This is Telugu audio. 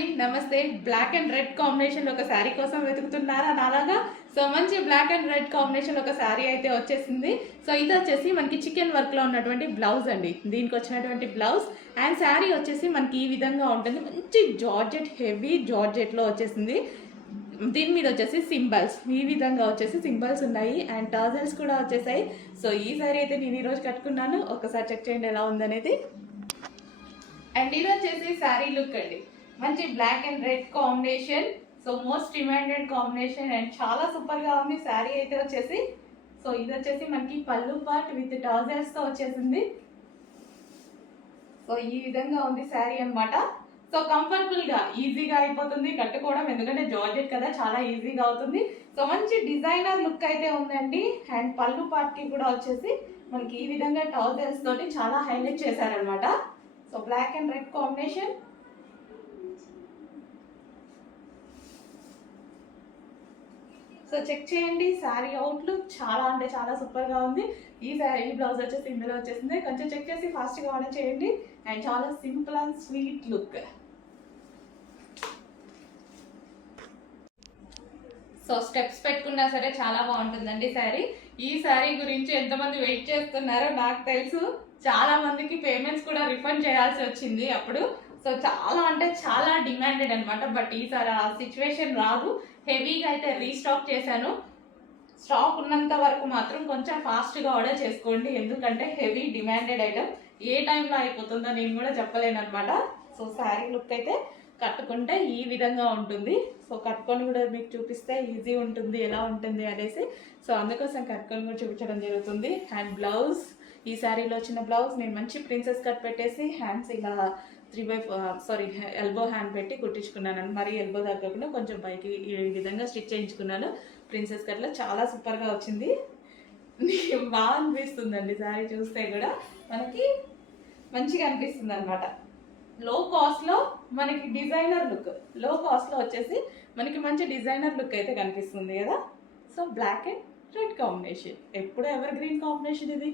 అండి, నమస్తే. బ్లాక్ అండ్ రెడ్ కాంబినేషన్లో ఒక శారీ కోసం వెతుకుతున్నారా నాలాగా? సో మంచి బ్లాక్ అండ్ రెడ్ కాంబినేషన్లో ఒక శారీ అయితే వచ్చేసింది. సో ఇది వచ్చేసి మనకి చికెన్ వర్క్లో ఉన్నటువంటి బ్లౌజ్ అండి. దీనికి వచ్చినటువంటి బ్లౌజ్ అండ్ శారీ వచ్చేసి మనకి ఈ విధంగా ఉంటుంది. మంచి జార్జెట్, హెవీ జార్జెట్లో వచ్చేసింది. దీని మీద వచ్చేసి సింబల్స్ ఈ విధంగా వచ్చేసి సింబల్స్ ఉన్నాయి అండ్ టాజల్స్ కూడా వచ్చేసాయి. సో ఈ శారీ అయితే నేను ఈరోజు కట్టుకున్నాను. ఒకసారి చెక్ చేయండి ఎలా ఉందనేది. అండ్ ఇది వచ్చేసి శారీ లుక్ అండి. మంచి black and red combination. So most demanded combination and చాలా సూపర్ గా ఉంది శారీ అయితే వచ్చేసి. సో ఇది వచ్చేసి మనకి పళ్ళు పార్ట్ విత్ టాజల్స్ తో వచ్చేసింది. సో ఈ విధంగా ఉంది శారీ అన్నమాట. సో కంఫర్టబుల్ గా ఈజీగా అయిపోతుంది కట్టుకోవడం, ఎందుకంటే జార్జెట్ కదా, చాలా ఈజీగా అవుతుంది. సో మంచి డిజైనర్ లుక్ అయితే ఉందండి. అండ్ పళ్ళు పార్ట్ కి కూడా వచ్చేసి మనకి ఈ విధంగా టాజల్స్ తోటి చాలా హైలైట్ చేశారనమాట. So black and red combination. So check చేయండి శారీ అవుట్లుక్ చాలా అంటే చాలా సూపర్ గా ఉంది. ఈ బ్లౌజ్ వచ్చేసి ఇందులో వచ్చేసింది. కొంచెం చెక్ చేసి ఫాస్ట్ గా ఆర్డర్ చేయండి. అండ్ చాలా simple and sweet look. So steps పెట్టుకున్నా సరే చాలా బాగుంటుందండి శారీ. ఈ శారీ గురించి ఎంతమంది వెయిట్ చేస్తున్నారో నాకు తెలుసు. చాలా మందికి పేమెంట్స్ కూడా రిఫండ్ చేయాల్సి వచ్చింది అప్పుడు. సో చాలా అంటే చాలా డిమాండెడ్ అనమాట. బట్ ఈసారి ఆ సిచ్యువేషన్ రాదు. హెవీగా అయితే రీస్టాక్ చేశాను. స్టాక్ ఉన్నంత వరకు మాత్రం కొంచెం ఫాస్ట్గా ఆర్డర్ చేసుకోండి, ఎందుకంటే హెవీ డిమాండెడ్ ఐటమ్. ఏ టైంలో అయిపోతుందో నేను కూడా చెప్పలేను అనమాట. సో శారీ లుక్ అయితే కట్టుకుంటే ఈ విధంగా ఉంటుంది. సో కట్టుకొని కూడా మీకు చూపిస్తే ఈజీ ఉంటుంది ఎలా ఉంటుంది అనేసి. సో అందుకోసం కట్టుకొని కూడా చూపించడం జరుగుతుంది. అండ్ బ్లౌజ్, ఈ శారీలో వచ్చిన బ్లౌజ్ నేను మంచి ప్రిన్సెస్ కట్ పెట్టేసి హ్యాండ్స్ ఇలా 3/4 ఎల్బో హ్యాండ్ పెట్టి కుట్టించుకున్నాను. మరి ఎల్బో తగ్గకుండా కొంచెం పైకి ఈ విధంగా స్టిచ్ చేయించుకున్నాను. ప్రిన్సెస్ కట్లో చాలా సూపర్గా వచ్చింది. బాగా అనిపిస్తుందండి శారీ చూస్తే కూడా మనకి మంచిగా అనిపిస్తుంది అనమాట. లో కాస్ట్లో మనకి డిజైనర్ లుక్, లో కాస్ట్లో వచ్చేసి మనకి మంచి డిజైనర్ లుక్ అయితే కనిపిస్తుంది కదా. So black and red combination ఎప్పుడు ఎవర్ గ్రీన్ కాంబినేషన్ ఇది.